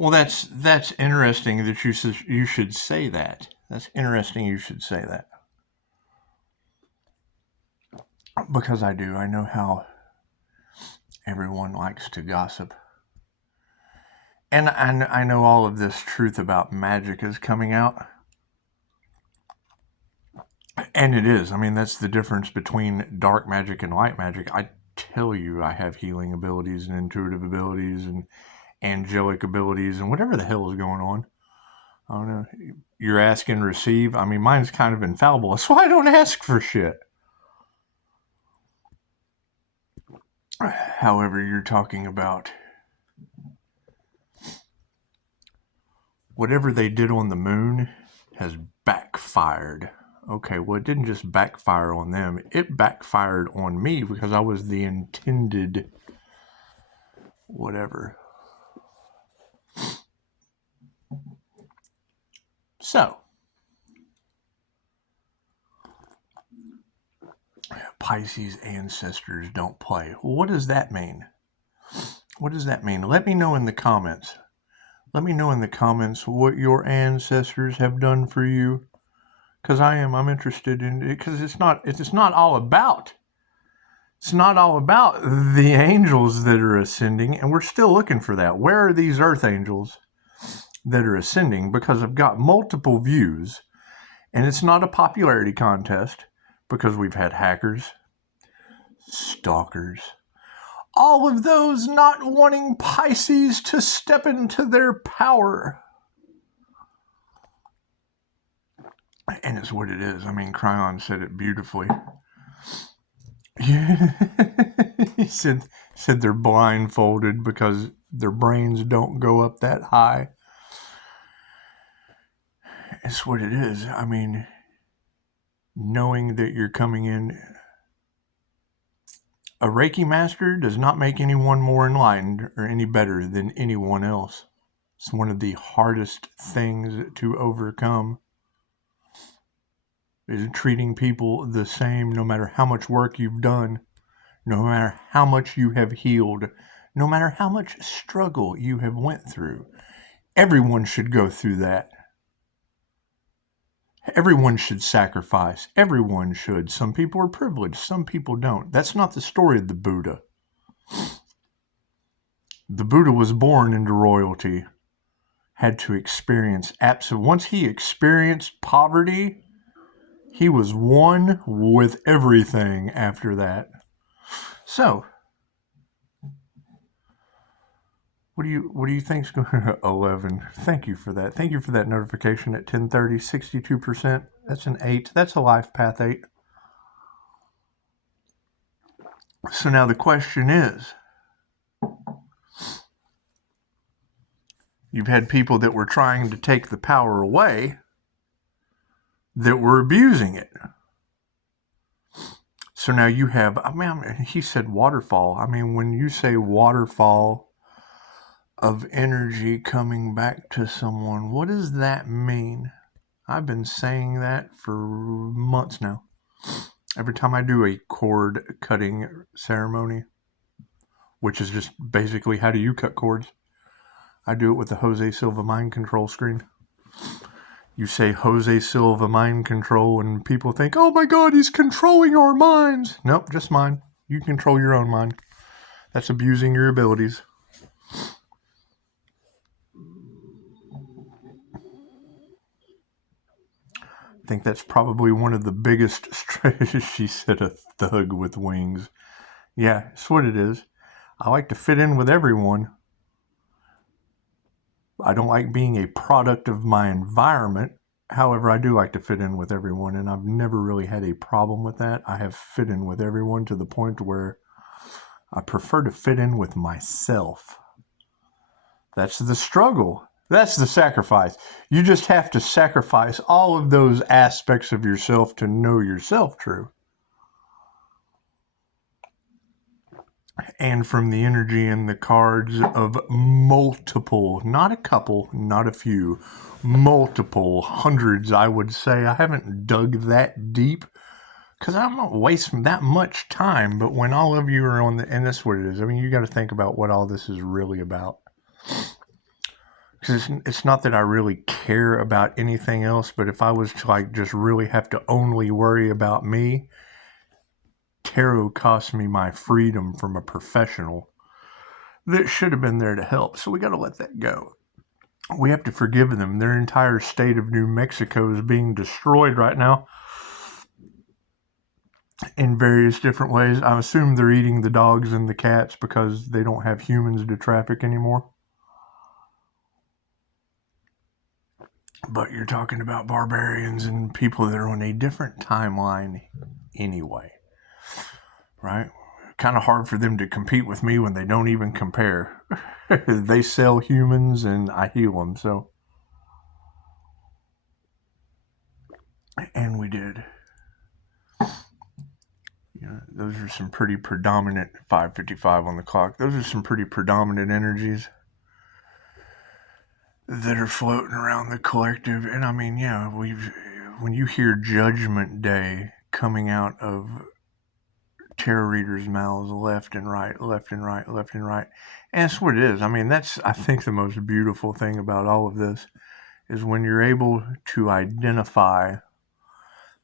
Well, that's interesting that you should say that. That's interesting you should say that. Because I do. I know how everyone likes to gossip. And I know all of this truth about magic is coming out. And it is. I mean, that's the difference between dark magic and light magic. I tell you, I have healing abilities and intuitive abilities and angelic abilities and whatever the hell is going on. I don't know. You're ask and receive. I mean, mine's kind of infallible. That's why I don't ask for shit. However, you're talking about whatever they did on the moon has backfired. Okay, well, it didn't just backfire on them. It backfired on me because I was the intended whatever. So, Pisces ancestors don't play. Well, what does that mean? What does that mean? Let me know in the comments. Let me know in the comments what your ancestors have done for you. Because I'm interested in it, because it's not all about the angels that are ascending, and we're still looking for that. Where are these earth angels that are ascending? Because I've got multiple views, and it's not a popularity contest, because we've had hackers, stalkers, all of those not wanting Pisces to step into their power. And it's what it is. I mean, Cryon said it beautifully. He said they're blindfolded because their brains don't go up that high. It's what it is. I mean, knowing that you're coming in, a Reiki master does not make anyone more enlightened or any better than anyone else. It's one of the hardest things to overcome, is treating people the same no matter how much work you've done, no matter how much you have healed, no matter how much struggle you have went through. Everyone should go through that. Everyone should sacrifice. Everyone should. Some people are privileged. Some people don't. That's not the story of the Buddha. The Buddha was born into royalty, had to experience once he experienced poverty, he was one with everything after that. So, what do you think's going to 11? Thank you for that. Thank you for that notification at 10:30, 62%. That's an 8. That's a life path 8. So now the question is, you've had people that were trying to take the power away that were abusing it. So now you have, I mean, he said waterfall. I mean, when you say waterfall of energy coming back to someone, what does that mean? I've been saying that for months now. Every time I do a cord cutting ceremony, which is just basically how do you cut cords, I do it with the Jose Silva mind control screen. You say Jose Silva mind control and people think, oh my God, he's controlling our minds. Nope, just mine. You control your own mind. That's abusing your abilities. I think that's probably one of the biggest strategies. She said a thug with wings. Yeah, that's what it is. I like to fit in with everyone. I don't like being a product of my environment. However, I do like to fit in with everyone, and I've never really had a problem with that. I have fit in with everyone to the point where I prefer to fit in with myself. That's the struggle. That's the sacrifice. You just have to sacrifice all of those aspects of yourself to know yourself true. And from the energy and the cards of multiple, not a couple, not a few, multiple, hundreds, I would say. I haven't dug that deep because I'm not wasting that much time. But when all of you are on and that's what it is. I mean, you got to think about what all this is really about. it's not that I really care about anything else, but if I was to like just really have to only worry about me, tarot cost me my freedom from a professional that should have been there to help. So we got to let that go. We have to forgive them. Their entire state of New Mexico is being destroyed right now in various different ways. I assume they're eating the dogs and the cats because they don't have humans to traffic anymore. But you're talking about barbarians and people that are on a different timeline anyway, right? Kind of hard for them to compete with me when they don't even compare. They sell humans and I heal them, so. And we did. Those are some pretty predominant, 5:55 on the clock, those are some pretty predominant energies that are floating around the collective. And I mean, yeah, when you hear Judgment Day coming out of tarot readers' mouths left and right, left and right, left and right, and that's what it is. I mean, that's, I think, the most beautiful thing about all of this is when you're able to identify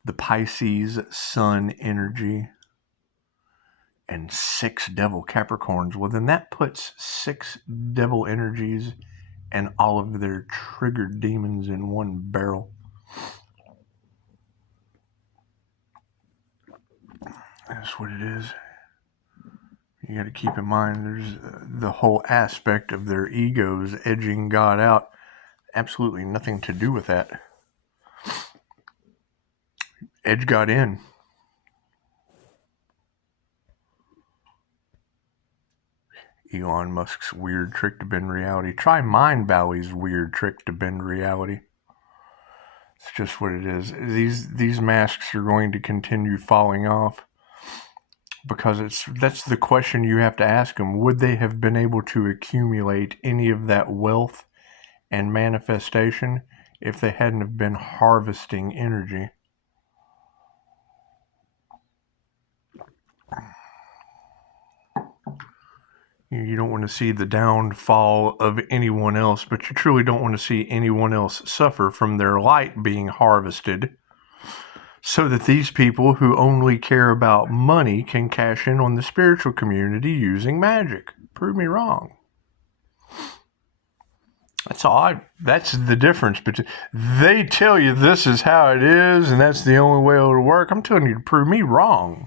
the Pisces sun energy and 6 devil Capricorns, well, then that puts 6 devil energies and all of their triggered demons in one barrel. That's what it is. You got to keep in mind there's the whole aspect of their egos edging God out. Absolutely nothing to do with that. Edge God in. Elon Musk's weird trick to bend reality. Try Mind Valley's weird trick to bend reality. It's just what it is. These masks are going to continue falling off because that's the question you have to ask them. Would they have been able to accumulate any of that wealth and manifestation if they hadn't have been harvesting energy? You don't want to see the downfall of anyone else, but you truly don't want to see anyone else suffer from their light being harvested so that these people who only care about money can cash in on the spiritual community using magic. Prove me wrong. That's the difference between, they tell you this is how it is and that's the only way it'll work. I'm telling you to prove me wrong.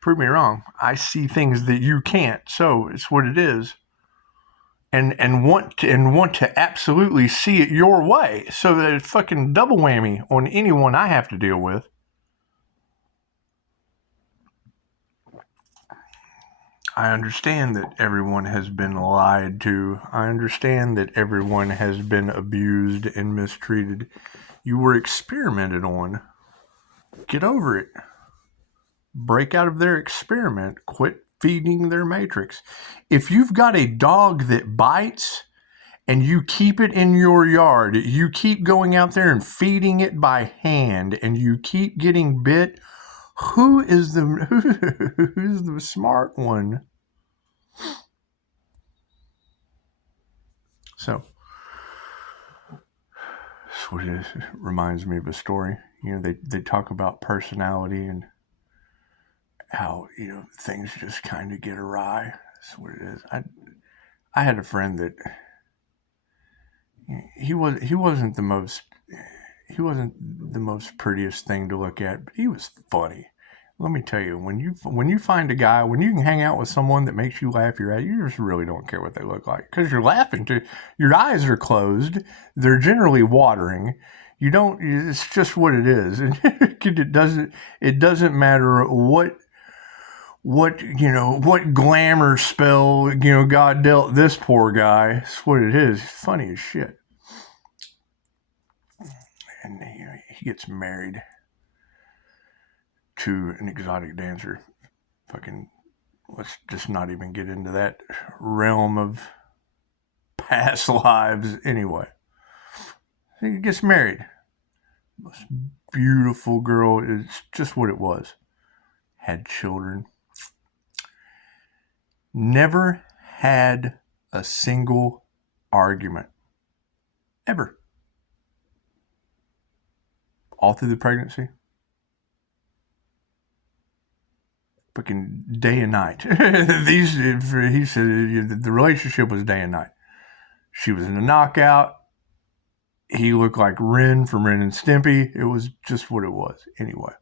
Prove me wrong. I see things that you can't, so it's what it is. And want to absolutely see it your way, so that it's fucking double whammy on anyone I have to deal with. I understand that everyone has been lied to. I understand that everyone has been abused and mistreated. You were experimented on. Get over it. Break out of their experiment. Quit feeding their matrix. If you've got a dog that bites and you keep it in your yard, you keep going out there and feeding it by hand, and you keep getting bit, who's the smart one? So, that's what it is. It reminds me of a story. They talk about personality and how, things just kind of get awry. That's what it is. I had a friend that he wasn't the most prettiest thing to look at, but he was funny. Let me tell you, when you find a guy, when you can hang out with someone that makes you laugh your ass, you just really don't care what they look like, because you're laughing to, your eyes are closed, they're generally watering. You don't. It's just what it is. It doesn't matter what glamour spell God dealt this poor guy. It's what it is. It's funny as shit. And he gets married to an exotic dancer. Fucking, let's just not even get into that realm of past lives anyway. He gets married. Most beautiful girl. It's just what it was. Had children. Never had a single argument. Ever. All through the pregnancy. Fucking day and night. He said the relationship was day and night. She was in a knockout. He looked like Ren from Ren and Stimpy. It was just what it was. Anyway.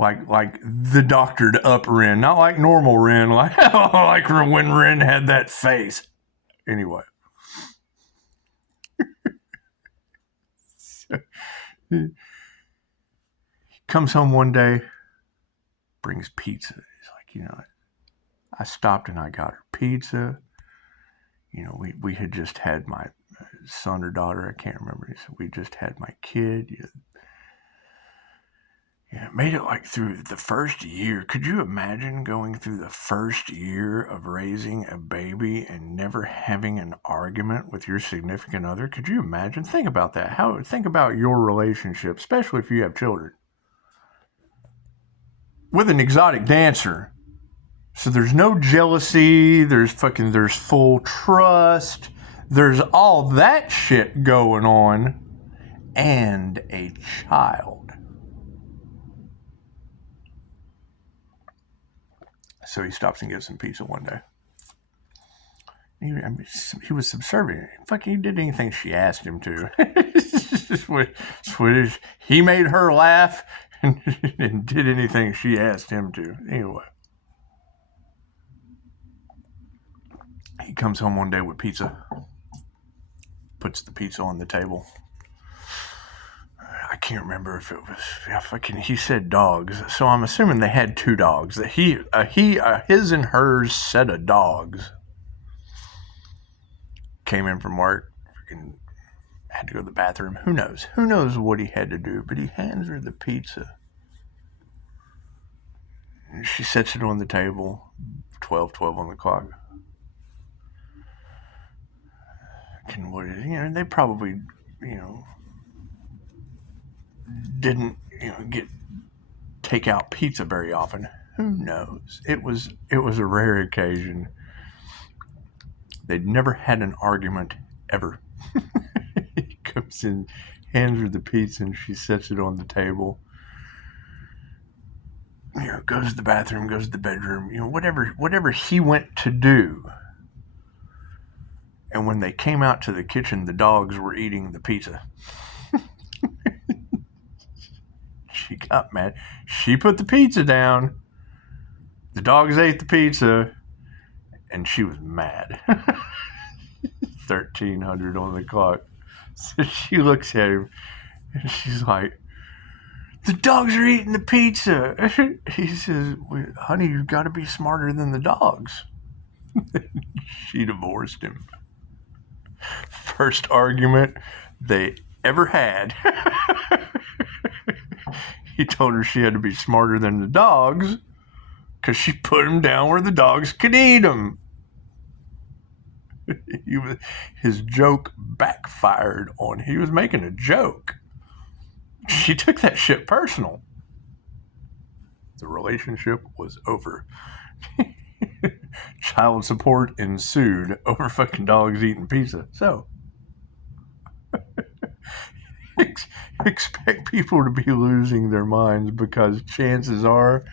Like the doctored up Ren. Not like normal Ren. Like when Ren had that face. Anyway. He comes home one day, brings pizza. He's like, I stopped and I got her pizza. We had just had my son or daughter, I can't remember. He said, we just had my kid. Made it like through the first year. Could you imagine going through the first year of raising a baby and never having an argument with your significant other? Could you imagine? Think about that. Think about your relationship, especially if you have children, with an exotic dancer. So there's no jealousy, there's full trust, there's all that shit going on, and a child. So he stops and gets some pizza one day. He was subservient. He did anything she asked him to. He made her laugh and did anything she asked him to. Anyway. He comes home one day with pizza. Puts the pizza on the table. I can't remember if it was... he said dogs. So I'm assuming they had 2 dogs. That his and hers set of dogs. Came in from work. Had to go to the bathroom. Who knows? Who knows what he had to do? But he hands her the pizza. And she sets it on the table. 12 on the clock. They probably, didn't, take out pizza very often. Who knows? It was a rare occasion. They'd never had an argument ever. He comes in, hands her the pizza, and she sets it on the table. Goes to the bathroom, goes to the bedroom, whatever he went to do. And when they came out to the kitchen, the dogs were eating the pizza. She got mad. She put the pizza down. The dogs ate the pizza. And she was mad. 1300 on the clock. So she looks at him. And she's like, the dogs are eating the pizza. He says, honey, you've got to be smarter than the dogs. She divorced him. First argument they ever had. He told her she had to be smarter than the dogs because she put them down where the dogs could eat them. His joke backfired on him. He was making a joke. She took that shit personal. The relationship was over. Child support ensued over fucking dogs eating pizza. So, expect people to be losing their minds because chances are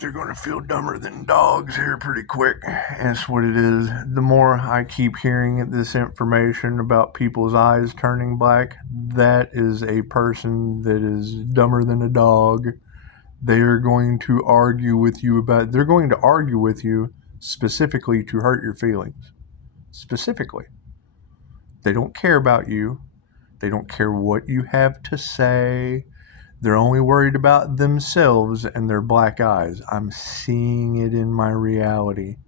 they're going to feel dumber than dogs here pretty quick. That's what it is. The more I keep hearing this information about people's eyes turning black, that is a person that is dumber than a dog. They're going to argue with you specifically to hurt your feelings. Specifically. They don't care about you. They don't care what you have to say. They're only worried about themselves and their black eyes. I'm seeing it in my reality.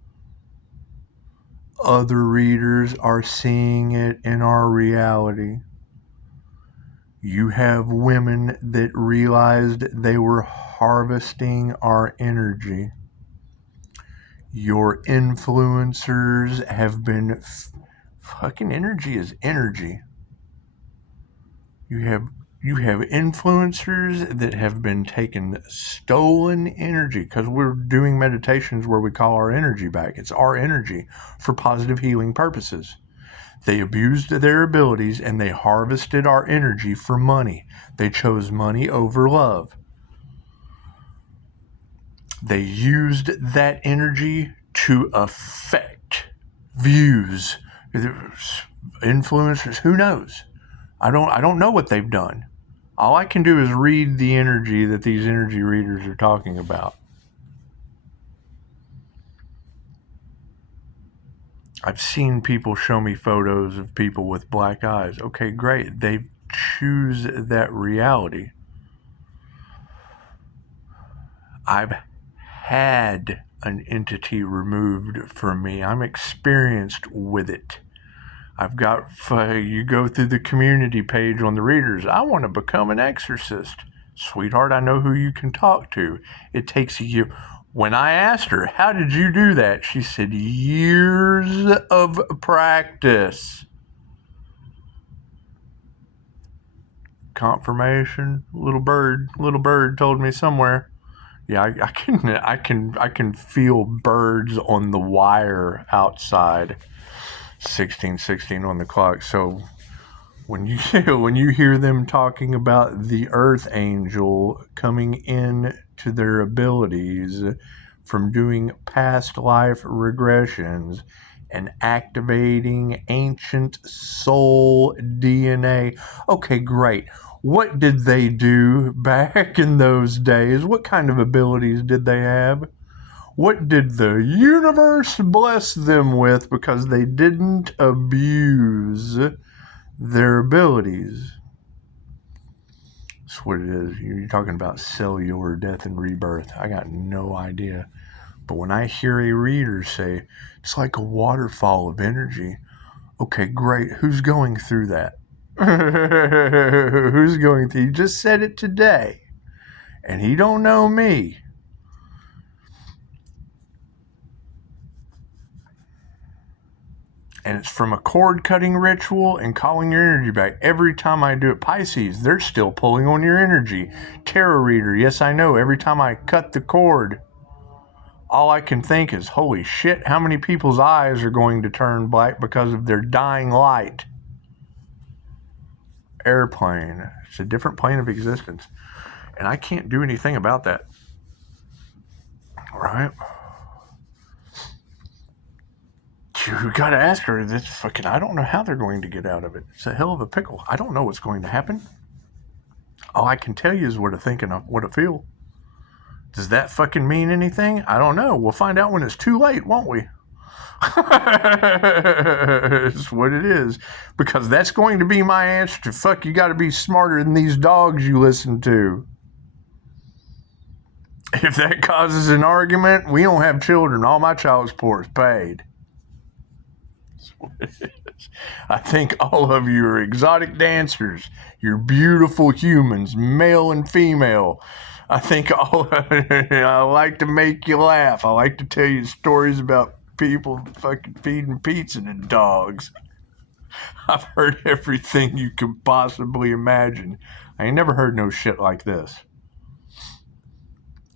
Other readers are seeing it in our reality. You have women that realized they were harvesting our energy. Your influencers have been... fucking energy is energy. You have You have influencers that have been taking stolen energy, because we're doing meditations where we call our energy back. It's our energy for positive healing purposes. They abused their abilities and they harvested our energy for money. They chose money over love. They used that energy to affect views, influencers. Who knows? I don't know what they've done. All I can do is read the energy that these energy readers are talking about. I've seen people show me photos of people with black eyes. Okay, great. They choose that reality. I've had an entity removed from me. I'm experienced with it. I've got, you go through the community page on the readers. I want to become an exorcist. Sweetheart, I know who you can talk to. It takes a year. When I asked her, how did you do that? She said, years of practice. Confirmation. Little bird told me somewhere. Yeah, I can feel birds on the wire outside. 16:16 on the clock. So when you hear them talking about the earth angel coming in to their abilities from doing past life regressions and activating ancient soul DNA, okay, great. What did they do back in those days? What kind of abilities did they have? What did the universe bless them with because they didn't abuse their abilities? That's what it is. You're talking about cellular death and rebirth. I got no idea. But when I hear a reader say, it's like a waterfall of energy, okay, great. Who's going through that? Who's going through? You just said it today. And he don't know me. And it's from a cord cutting ritual and calling your energy back. Every time I do it, Pisces, they're still pulling on your energy. Tarot reader, yes, I know. Every time I cut the cord, all I can think is, holy shit, how many people's eyes are going to turn black because of their dying light? Airplane. It's a different plane of existence. And I can't do anything about that. Right? You gotta ask her. This fucking, I don't know how they're going to get out of it. It's a hell of a pickle. I don't know what's going to happen. All I can tell you is what I think and what I feel. Does that fucking mean anything? I don't know. We'll find out when it's too late, won't we? It's what it is. Because that's going to be my answer to fuck, you gotta be smarter than these dogs you listen to. If that causes an argument, we don't have children. All my child support is paid. I think all of you are exotic dancers. You're beautiful humans, male and female. I think I like to make you laugh. I like to tell you stories about people fucking feeding pizza to dogs. I've heard everything you could possibly imagine. I ain't never heard no shit like this.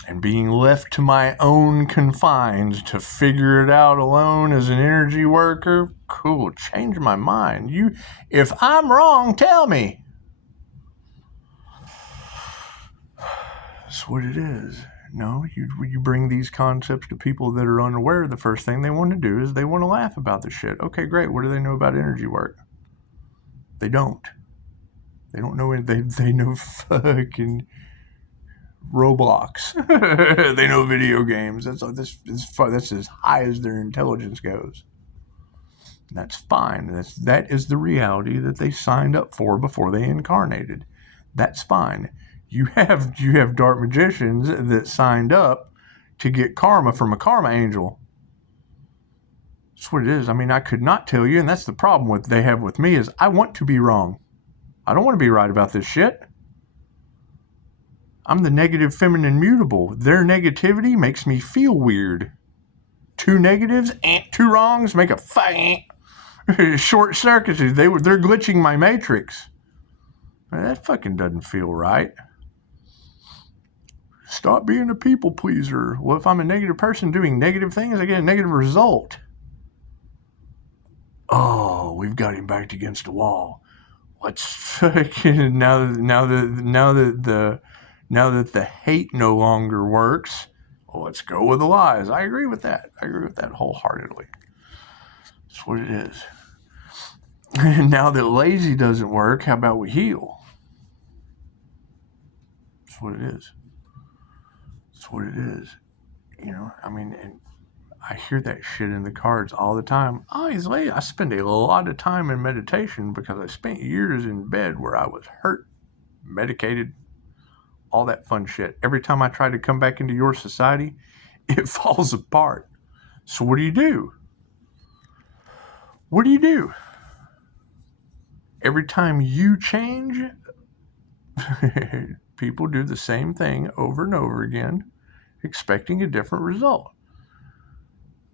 And being left to my own confines to figure it out alone as an energy worker, cool, change my mind. If I'm wrong, tell me. That's what it is. No, you bring these concepts to people that are unaware. The first thing they want to do is they want to laugh about the shit. Okay, great. What do they know about energy work? They don't. They don't know it. They know fucking Roblox. They know video games. That's as high as their intelligence goes. That's fine. That is the reality that they signed up for before they incarnated. That's fine. You have dark magicians that signed up to get karma from a karma angel. That's what it is. I mean, I could not tell you, and that's the problem they have with me is I want to be wrong. I don't want to be right about this shit. I'm the negative feminine mutable. Their negativity makes me feel weird. Two negatives, two wrongs make a short circuit. They're glitching my matrix. That fucking doesn't feel right. Stop being a people pleaser. Well, if I'm a negative person doing negative things, I get a negative result. Oh, we've got him backed against a wall. Let's fucking now that the hate no longer works, well, let's go with the lies. I agree with that. I agree with that wholeheartedly. That's what it is. Now that lazy doesn't work, how about we heal? That's what it is. That's what it is. You know, I mean, and I hear that shit in the cards all the time. Oh, he's lazy. I spend a lot of time in meditation because I spent years in bed where I was hurt, medicated, all that fun shit. Every time I try to come back into your society, it falls apart. So what do you do? What do you do? Every time you change, people do the same thing over and over again, expecting a different result.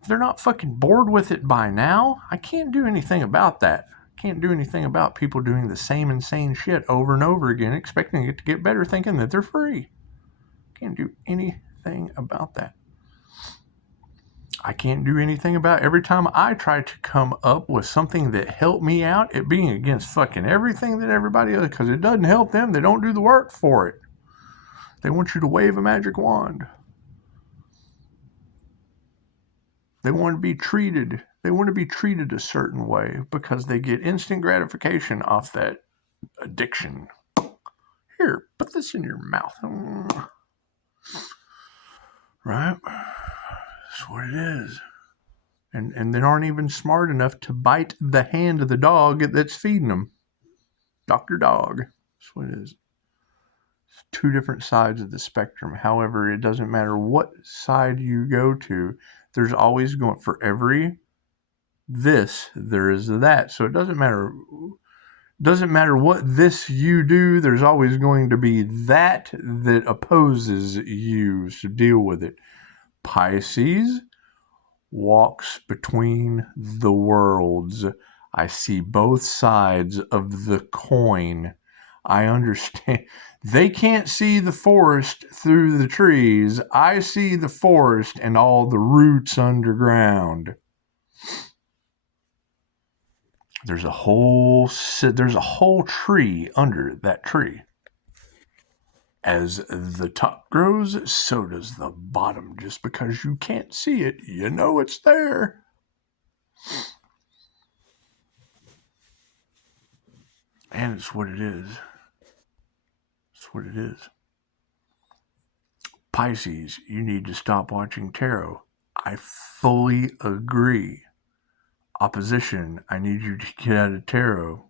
If they're not fucking bored with it by now, I can't do anything about that. I can't do anything about people doing the same insane shit over and over again, expecting it to get better, thinking that they're free. Can't do anything about that. I can't do anything about every time I try to come up with something that helped me out, it being against fucking everything that everybody else, because it doesn't help them. They don't do the work for it. They want you to wave a magic wand. They want to be treated. They want to be treated a certain way because they get instant gratification off that addiction. Here, put this in your mouth. Right? That's what it is. And they aren't even smart enough to bite the hand of the dog that's feeding them. Dr. Dog. That's what it is. It's two different sides of the spectrum. However, it doesn't matter what side you go to. There's always going, for every this, there is that. So it doesn't matter what this you do, there's always going to be that opposes you. So deal with it. Pisces walks between the worlds. I see both sides of the coin. I understand. They can't see the forest through the trees. I see the forest and all the roots underground. There's a whole tree under that tree. As the top grows, so does the bottom. Just because you can't see it, you know it's there. And it's what it is. It's what it is. Pisces, you need to stop watching tarot. I fully agree. Opposition, I need you to get out of tarot.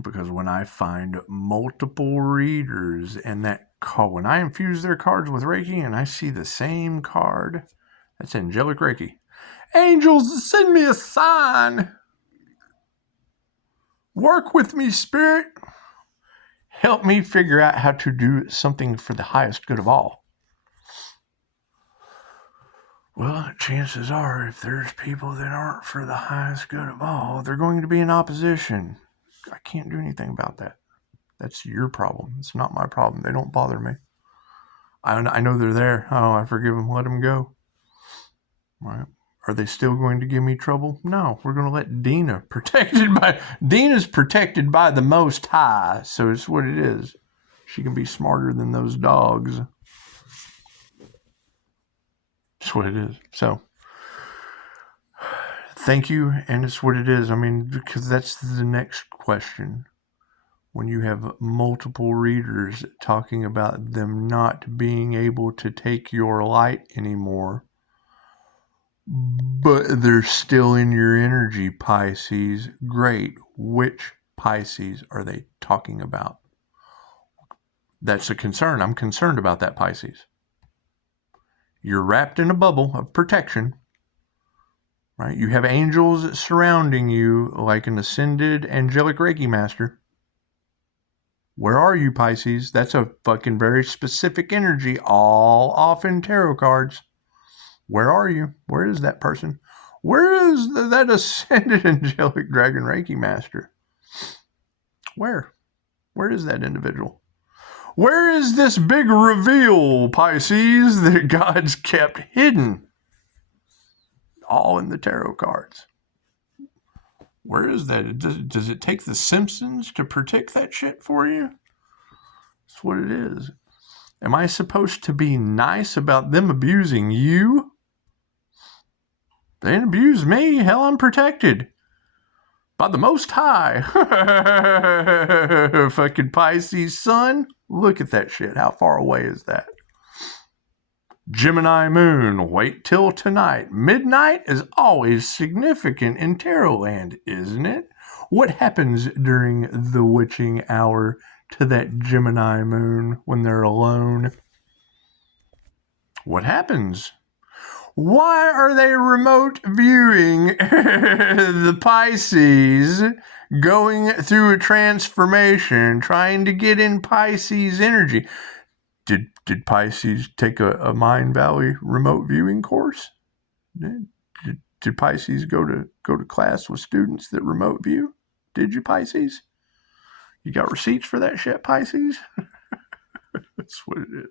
Because when I find multiple readers and that call, when I infuse their cards with Reiki and I see the same card, that's angelic Reiki. Angels, send me a sign. Work with me, Spirit. Help me figure out how to do something for the highest good of all. Well, chances are, if there's people that aren't for the highest good of all, they're going to be in opposition. I can't do anything about that. That's your problem. It's not my problem. They don't bother me. I know they're there. Oh, I forgive them. Let them go. Right. Are they still going to give me trouble? No, we're going to let Dina's protected by the Most High. So it's what it is. She can be smarter than those dogs. That's what it is. So thank you. And it's what it is. I mean, because that's the next question. When you have multiple readers talking about them not being able to take your light anymore, but they're still in your energy, Pisces. Great. Which Pisces are they talking about? That's a concern. I'm concerned about that, Pisces. You're wrapped in a bubble of protection, right? You have angels surrounding you like an ascended angelic Reiki master. Where are you, Pisces? That's a fucking very specific energy, all off in tarot cards. Where are you? Where is that person? Where is that ascended angelic dragon Reiki master? Where? Where is that individual? Where is this big reveal, Pisces, that God's kept hidden? All in the tarot cards. Where is that? Does it take the Simpsons to protect that shit for you? That's what it is. Am I supposed to be nice about them abusing you? They didn't abuse me. Hell, I'm protected by the Most High. Fucking Pisces sun. Look at that shit. How far away is that? Gemini moon. Wait till tonight. Midnight is always significant in tarot land, isn't it? What happens during the witching hour to that Gemini moon when they're alone? What happens? Why are they remote viewing the Pisces going through a transformation, trying to get in Pisces energy? Did Pisces take a Mind Valley remote viewing course? Did Pisces go to class with students that remote view? Did you, Pisces? You got receipts for that shit, Pisces? That's what it is.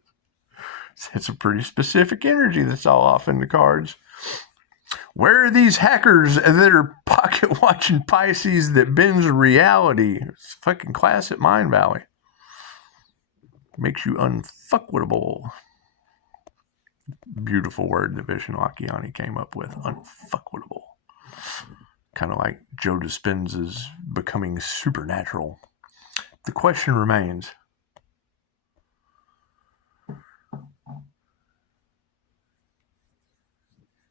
It's a pretty specific energy that's all off in the cards. Where are these hackers that are pocket watching Pisces that bends reality? It's fucking class at Mind Valley. Makes you unfuckwittable. Beautiful word that Vishnalakiani came up with. Unfuckwittable. Kind of like Joe Dispenza's becoming supernatural. The question remains,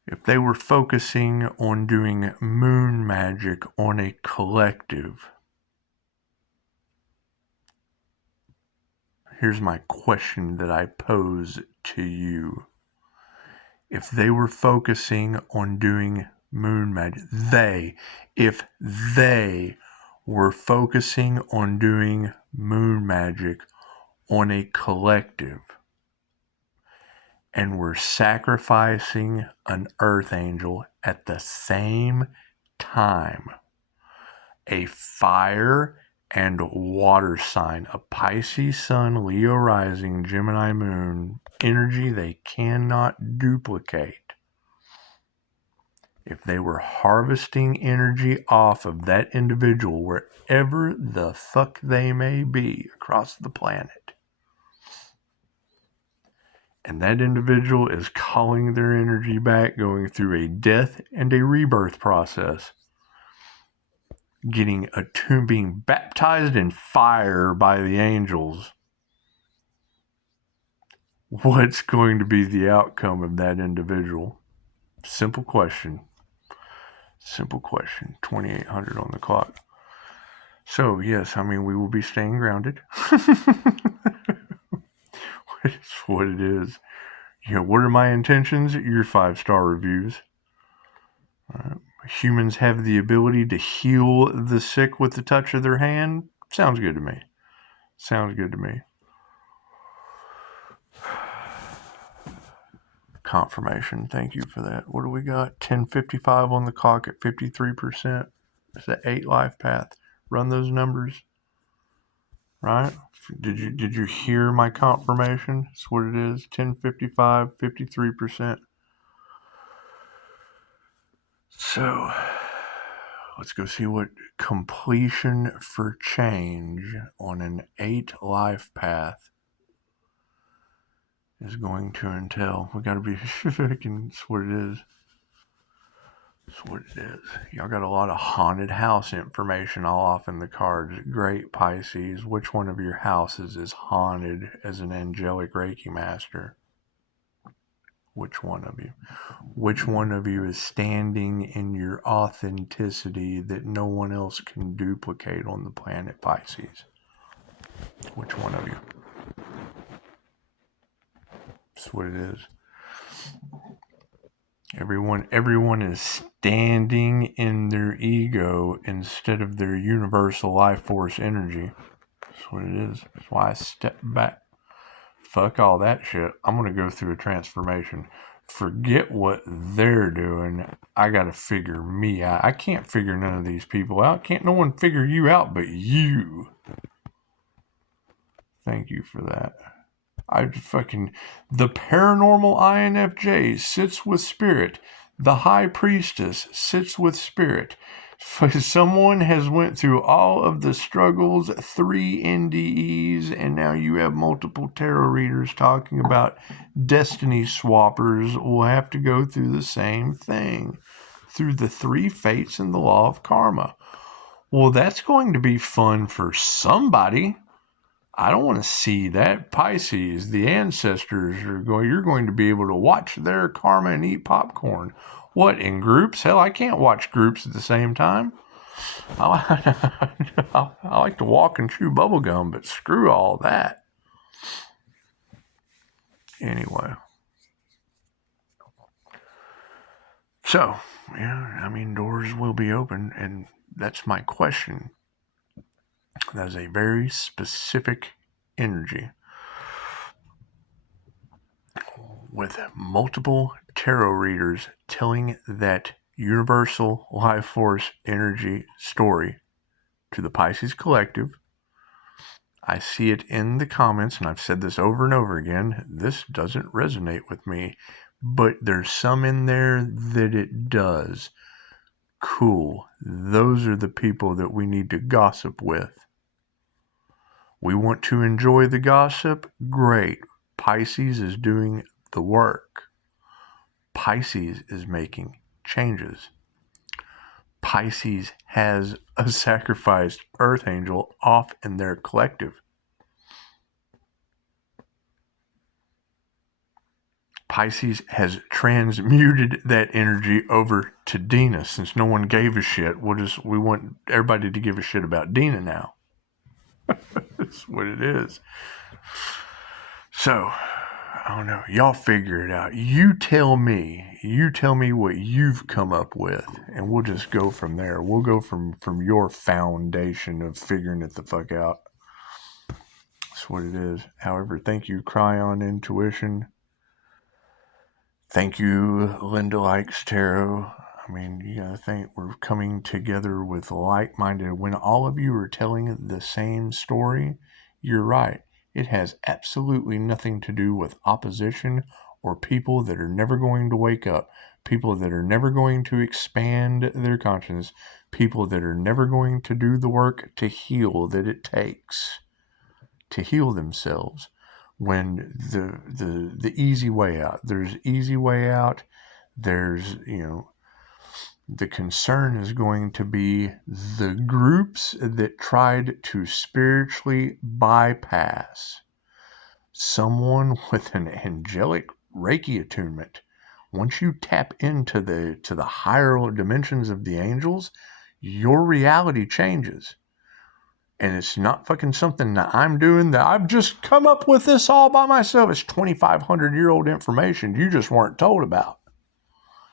if they were focusing on doing moon magic on a collective, here's my question that I pose to you. If they were focusing on doing moon magic, if they were focusing on doing moon magic on a collective and were sacrificing an earth angel at the same time, a fire and water sign, a Pisces sun, Leo rising, Gemini moon, energy they cannot duplicate. If they were harvesting energy off of that individual, wherever the fuck they may be across the planet, and that individual is calling their energy back, going through a death and a rebirth process, getting attuned, being baptized in fire by the angels, what's going to be the outcome of that individual? Simple question. Simple question. 2800 on the clock. So, yes, I mean, we will be staying grounded. It's what it is. You know, what are my intentions? Your 5-star reviews. Humans have the ability to heal the sick with the touch of their hand. Sounds good to me. Sounds good to me. Confirmation. Thank you for that. What do we got? 1055 on the clock at 53%. It's the 8 life path. Run those numbers. Right? Did you hear my confirmation? That's what it is. 1055, 53%. So let's go see what completion for change on an 8 life path is going to entail. We gotta be freaking. That's what it is. That's what it is. Y'all got a lot of haunted house information all off in the cards. Great, Pisces. Which one of your houses is haunted as an angelic Reiki master? Which one of you? Which one of you is standing in your authenticity that no one else can duplicate on the planet, Pisces? Which one of you? That's what it is. Everyone is standing in their ego instead of their universal life force energy. That's what it is. That's why I step back. Fuck all that shit. I'm going to go through a transformation. Forget what they're doing. I got to figure me out. I can't figure none of these people out. Can't no one figure you out but you. Thank you for that. The paranormal INFJ sits with spirit. The high priestess sits with spirit. Someone has went through all of the struggles, 3 NDEs, and now you have multiple tarot readers talking about destiny swappers will have to go through the same thing, through the 3 fates and the law of karma. Well, that's going to be fun for somebody. I don't want to see that. Pisces, the ancestors you're going to be able to watch their karma and eat popcorn. What, in groups? Hell, I can't watch groups at the same time. I like to walk and chew bubblegum, but screw all that. Anyway. So, doors will be open, and that's my question. That is a very specific energy. With multiple tarot readers telling that universal life force energy story to the Pisces collective. I see it in the comments, and I've said this over and over again. This doesn't resonate with me, but there's some in there that it does. Cool. Those are the people that we need to gossip with. We want to enjoy the gossip? Great. Pisces is doing the work. Pisces is making changes. Pisces has a sacrificed earth angel off in their collective. Pisces has transmuted that energy over to Dina. Since no one gave a shit, we want everybody to give a shit about Dina now. That's what it is. So, I don't know. Y'all figure it out. You tell me what you've come up with, and we'll just go from there. We'll go from your foundation of figuring it the fuck out. That's what it is. However, thank you, Cryon Intuition. Thank you, Linda Likes Tarot. You gotta think we're coming together with like-minded. When all of you are telling the same story, you're right. It has absolutely nothing to do with opposition or people that are never going to wake up, people that are never going to expand their consciousness, people that are never going to do the work to heal that it takes to heal themselves. When the easy way out, there's easy way out, there's, the concern is going to be the groups that tried to spiritually bypass someone with an angelic Reiki attunement. Once you tap into the higher dimensions of the angels, your reality changes. And it's not fucking something that I'm doing, that I've just come up with this all by myself. It's 2,500-year-old information you just weren't told about.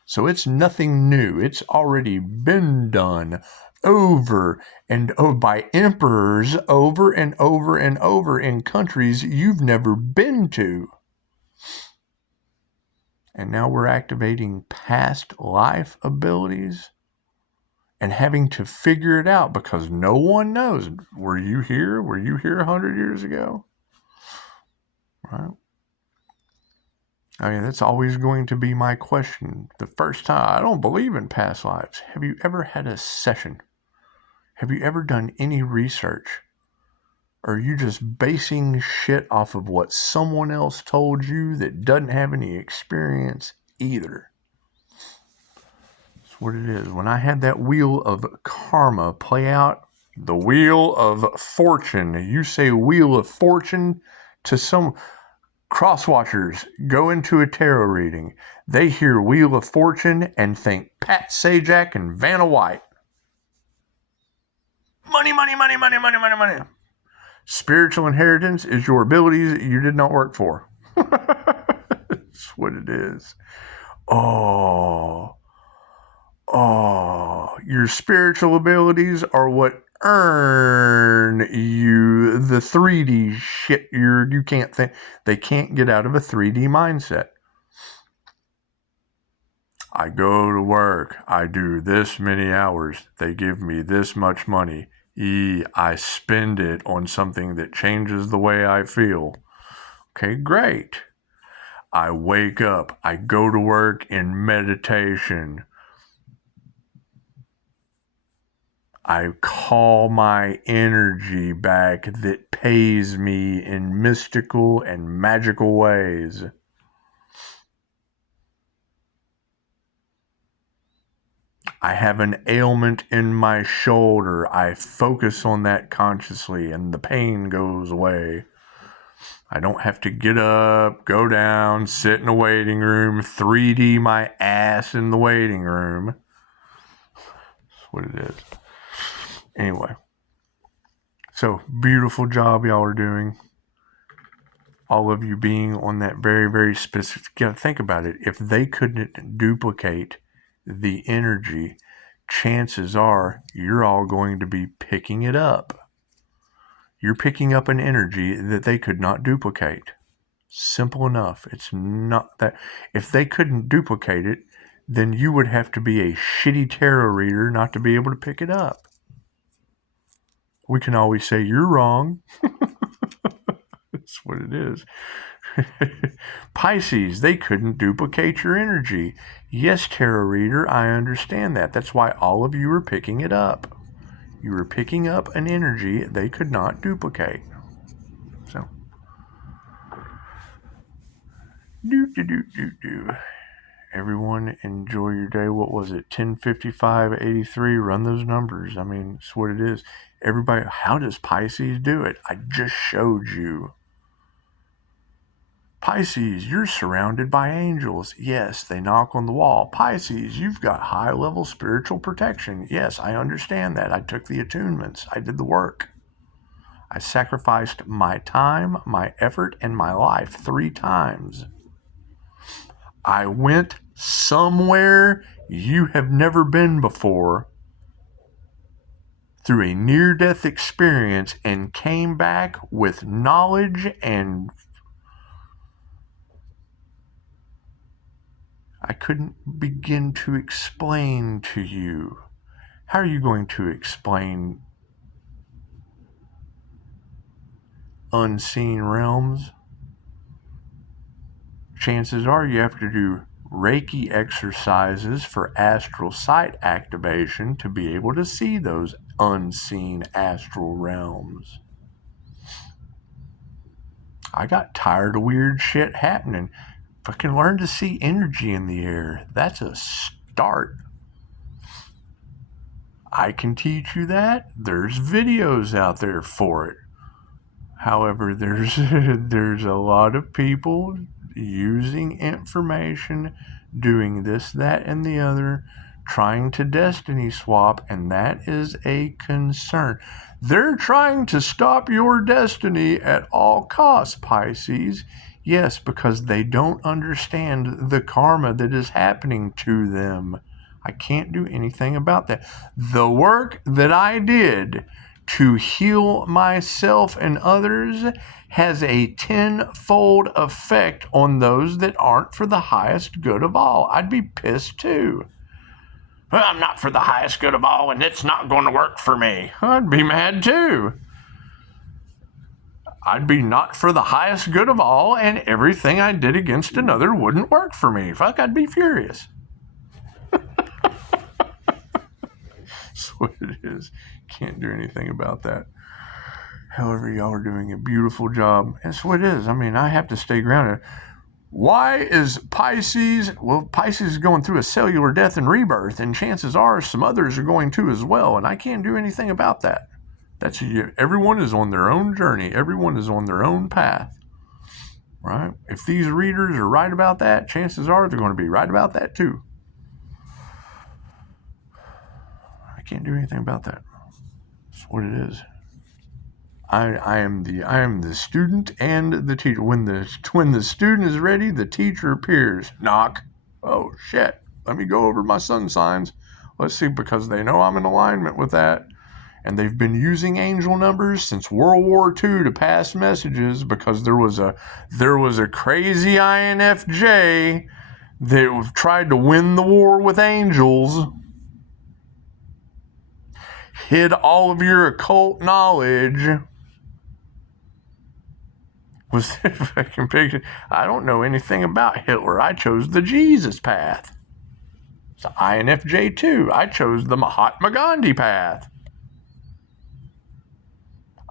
So it's nothing new. It's already been done over and over by emperors over and over and over in countries you've never been to. And now we're activating past life abilities and having to figure it out because no one knows. Were you here? Were you here 100 years ago? Right? That's always going to be my question. The first time, I don't believe in past lives. Have you ever had a session? Have you ever done any research? Or are you just basing shit off of what someone else told you that doesn't have any experience either? That's what it is. When I had that wheel of karma play out, the wheel of fortune, you say wheel of fortune to some crosswatchers, go into a tarot reading. They hear wheel of fortune and think Pat Sajak and Vanna White. Money, money, money, money, money, money, money. Spiritual inheritance is your abilities that you did not work for. That's what it is. Your spiritual abilities are what earn you the 3D shit you can't think. They can't get out of a 3D mindset. I go to work. I do this many hours. They give me this much money. I spend it on something that changes the way I feel. Okay, great. I wake up, I go to work in meditation. I call my energy back that pays me in mystical and magical ways. I have an ailment in my shoulder. I focus on that consciously and the pain goes away. I don't have to get up, go down, sit in a waiting room, 3D my ass in the waiting room. That's what it is. Anyway, so beautiful job y'all are doing. All of you being on that very, very specific. You gotta think about it. If they couldn't duplicate the energy, chances are you're all going to be picking it up. You're picking up an energy that they could not duplicate. Simple enough. It's not that. If they couldn't duplicate it, then you would have to be a shitty tarot reader not to be able to pick it up. We can always say you're wrong. That's what it is. Pisces, they couldn't duplicate your energy. Yes, tarot reader, I understand that. That's why all of you are picking it up. You were picking up an energy they could not duplicate. So, everyone enjoy your day. What was it? 10:55:83. Run those numbers. I mean, it's what it is. Everybody, how does Pisces do it? I just showed you. Pisces, you're surrounded by angels. Yes, they knock on the wall. Pisces, you've got high-level spiritual protection. Yes, I understand that. I took the attunements. I did the work. I sacrificed my time, my effort, and my life 3 times. I went somewhere you have never been before through a near-death experience and came back with knowledge and I couldn't begin to explain to you. How are you going to explain unseen realms? Chances are you have to do Reiki exercises for astral sight activation to be able to see those unseen astral realms. I got tired of weird shit happening. Fucking learn to see energy in the air. That's a start. I can teach you that. There's videos out there for it. However, there's a lot of people using information, doing this, that, and the other, trying to destiny swap, and that is a concern. They're trying to stop your destiny at all costs, Pisces. Yes, because they don't understand the karma that is happening to them. I can't do anything about that. The work that I did to heal myself and others has a 10-fold effect on those that aren't for the highest good of all. I'd be pissed too. Well, I'm not for the highest good of all and it's not going to work for me. I'd be mad too. I'd be not for the highest good of all and everything I did against another wouldn't work for me. Fuck, I'd be furious. That's what it is. Can't do anything about that. However, y'all are doing a beautiful job. That's what it is. I mean, I have to stay grounded. Why is Pisces? Well, Pisces is going through a cellular death and rebirth, and chances are some others are going to as well, and I can't do anything about that. Everyone is on their own journey. Everyone is on their own path. Right? If these readers are right about that, chances are they're going to be right about that too. I can't do anything about that. That's what it is. I am the student and the teacher. When the student is ready, the teacher appears. Knock. Oh shit. Let me go over my sun signs. Let's see, because they know I'm in alignment with that. And they've been using angel numbers since World War II to pass messages because there was a crazy INFJ that tried to win the war with angels. hid all of your occult knowledge. Was it fucking big? I don't know anything about Hitler. I chose the Jesus path. It's INFJ too. I chose the Mahatma Gandhi path.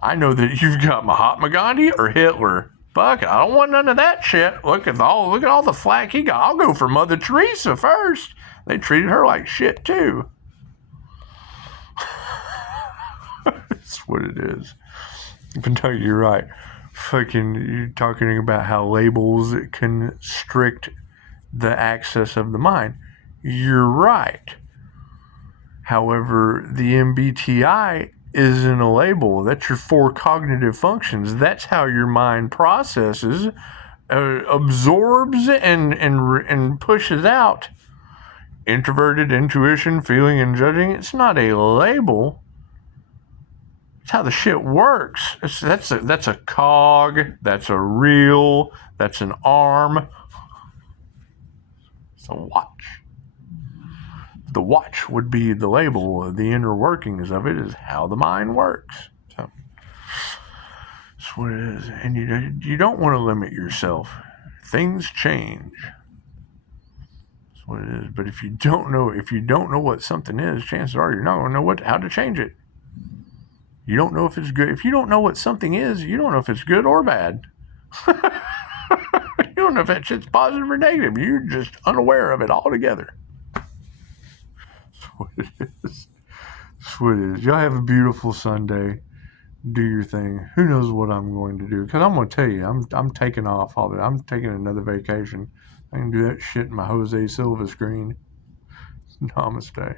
I know that you've got Mahatma Gandhi or Hitler. Fuck it, I don't want none of that shit. Look at all the flack he got. I'll go for Mother Teresa first. They treated her like shit too. That's what it is. But no, you're right. Fucking, you're talking about how labels constrict the access of the mind. You're right. However, the MBTI isn't a label. That's your 4 cognitive functions. That's how your mind processes, absorbs, and pushes out. Introverted, intuition, feeling, and judging. It's not a label. It's how the shit works. That's a cog. That's a reel. That's an arm. It's a watch. The watch would be the label. The inner workings of it is how the mind works. So that's what it is. And you don't want to limit yourself. Things change. That's what it is. But if you don't know what something is, chances are you're not going to know how to change it. You don't know if it's good. If you don't know what something is, you don't know if it's good or bad. You don't know if that shit's positive or negative. You're just unaware of it altogether. That's what it is. That's what it is. Y'all have a beautiful Sunday. Do your thing. Who knows what I'm going to do? Because I'm going to tell you, I'm taking off all that. I'm taking another vacation. I can do that shit in my Jose Silva screen. Namaste.